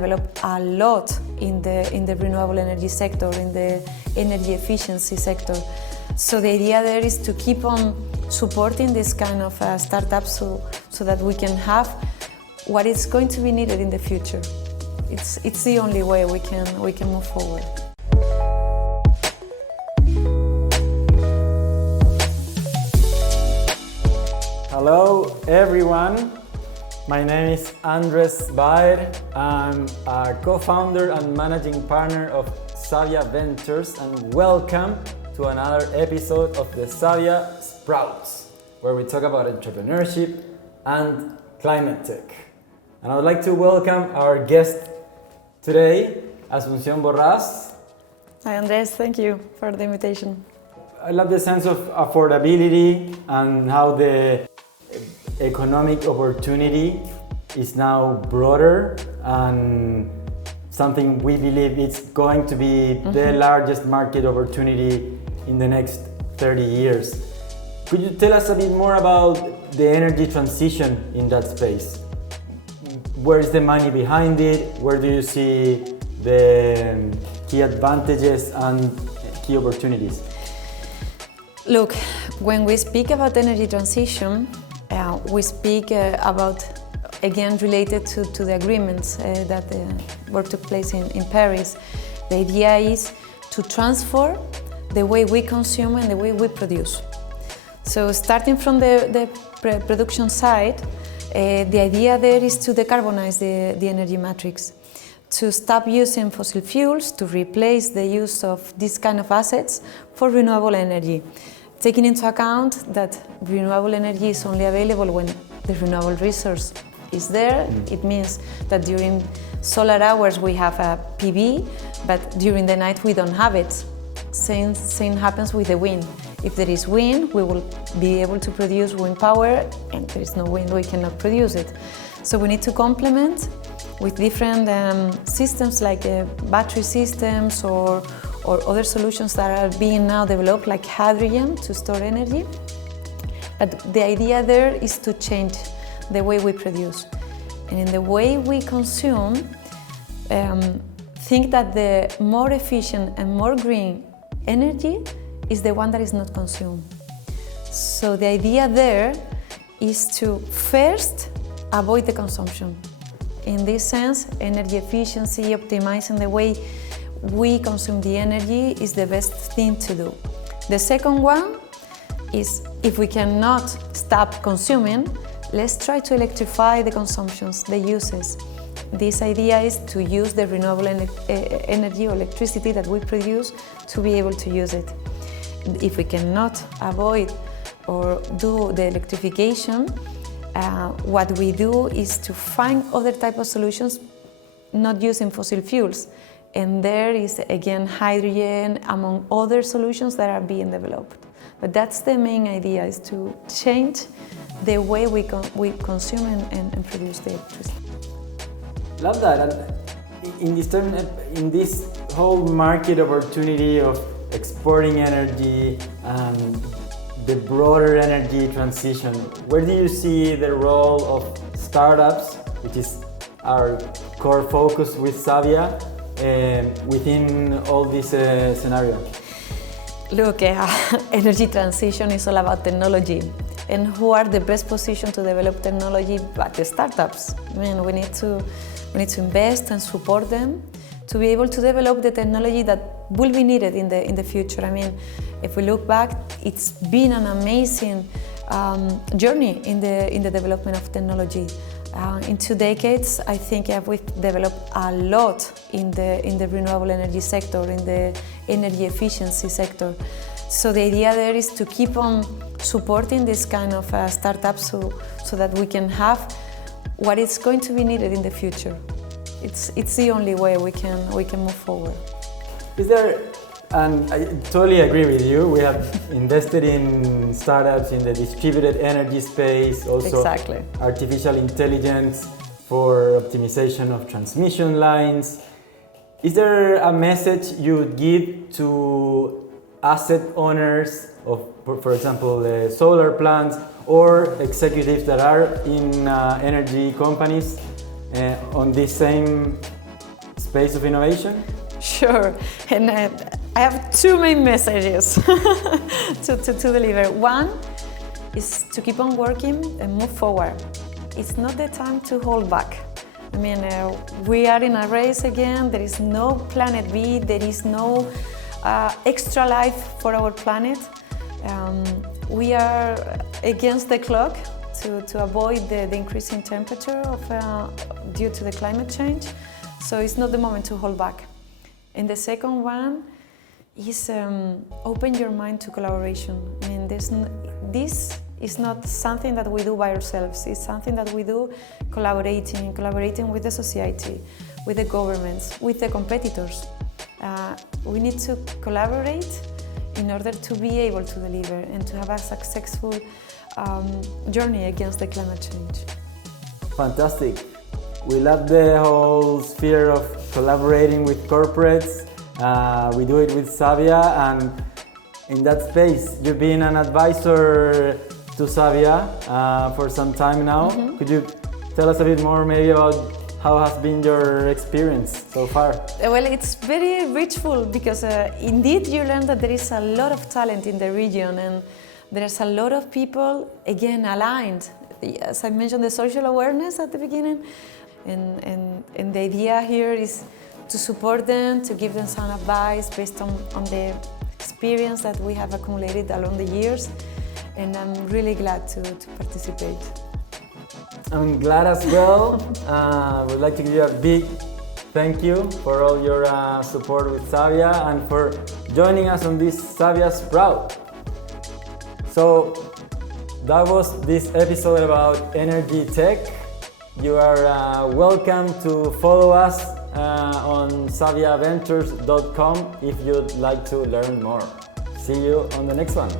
Develop a lot in the renewable energy sector, in the energy efficiency sector. So the idea there is to keep on supporting this kind of startups so that we can have what is going to be needed in the future. It's the only way we can move forward. Hello everyone, my name is Andres Baer. I'm a co-founder and managing partner of Savia Ventures, and welcome to another episode of the Savia Sprouts, where we talk about entrepreneurship and climate tech. And I would like to welcome our guest today, Asunción Borrás. Hi Andres, thank you for the invitation. I love the sense of affordability and how the economic opportunity is now broader and something we believe it's going to be the largest market opportunity in the next 30 years. Could you tell us a bit more about the energy transition in that space? Where is the money behind it? Where do you see the key advantages and key opportunities? Look, when we speak about energy transition, we speak about, again, related to the agreements that took place in Paris. The idea is to transform the way we consume and the way we produce. So starting from the production side, the idea there is to decarbonize the energy matrix, to stop using fossil fuels, to replace the use of these kind of assets for renewable energy. Taking into account that renewable energy is only available when the renewable resource is there. It means that during solar hours we have a PV, but during the night we don't have it. Same happens with the wind. If there is wind, we will be able to produce wind power, and if there is no wind, we cannot produce it. So we need to complement with different systems like battery systems or other solutions that are being now developed, like hydrogen to store energy. But the idea there is to change the way we produce. And in the way we consume, think that the more efficient and more green energy is the one that is not consumed. So the idea there is to first avoid the consumption. In this sense, energy efficiency, optimizing the way we consume the energy is the best thing to do. The second one is, if we cannot stop consuming, let's try to electrify the consumptions, the uses. This idea is to use the renewable energy or electricity that we produce to be able to use it. If we cannot avoid or do the electrification, what we do is to find other type of solutions not using fossil fuels. And there is, again, hydrogen, among other solutions that are being developed. But that's the main idea, is to change the way we consume and produce the electricity. Love that. And in this whole market opportunity of exporting energy and the broader energy transition, where do you see the role of startups, which is our core focus with Savia, within all this scenario? Look, energy transition is all about technology. And who are the best positioned to develop technology but the startups? I mean, we need to invest and support them to be able to develop the technology that will be needed in the future. I mean, if we look back, it's been an amazing journey in the development of technology. In 2 decades, I think we've developed a lot in the renewable energy sector, in the energy efficiency sector. So the idea there is to keep on supporting this kind of startups so that we can have what is going to be needed in the future. It's the only way we can move forward. Is there, and I totally agree with you, we have invested in startups in the distributed energy space, also exactly. Artificial intelligence for optimization of transmission lines. Is there a message you would give to asset owners of, for example, solar plants or executives that are in energy companies on this same space of innovation? Sure, and I have two main messages to deliver. One is to keep on working and move forward. It's not the time to hold back. I mean, we are in a race again. There is no planet B. There is no extra life for our planet. We are against the clock to avoid the increasing temperature due to the climate change. So it's not the moment to hold back. And the second one is open your mind to collaboration. I mean, this is not something that we do by ourselves. It's something that we do collaborating with the society, with the governments, with the competitors. We need to collaborate in order to be able to deliver and to have a successful journey against the climate change. Fantastic. We love the whole sphere of collaborating with corporates. We do it with Savia, and in that space, you've been an advisor to Savia for some time now. Mm-hmm. Could you tell us a bit more maybe about how has been your experience so far? Well, it's very richful because indeed you learn that there is a lot of talent in the region, and there's a lot of people, again, aligned. As I mentioned, the social awareness at the beginning, and the idea here is to support them, to give them some advice based on the experience that we have accumulated along the years, and I'm really glad to participate. I'm glad as well. Would like to give you a big thank you for all your support with Savia and for joining us on this Savia Sprout. So that was this episode about energy tech. You are welcome to follow us on saviaventures.com if you'd like to learn more. See you on the next one.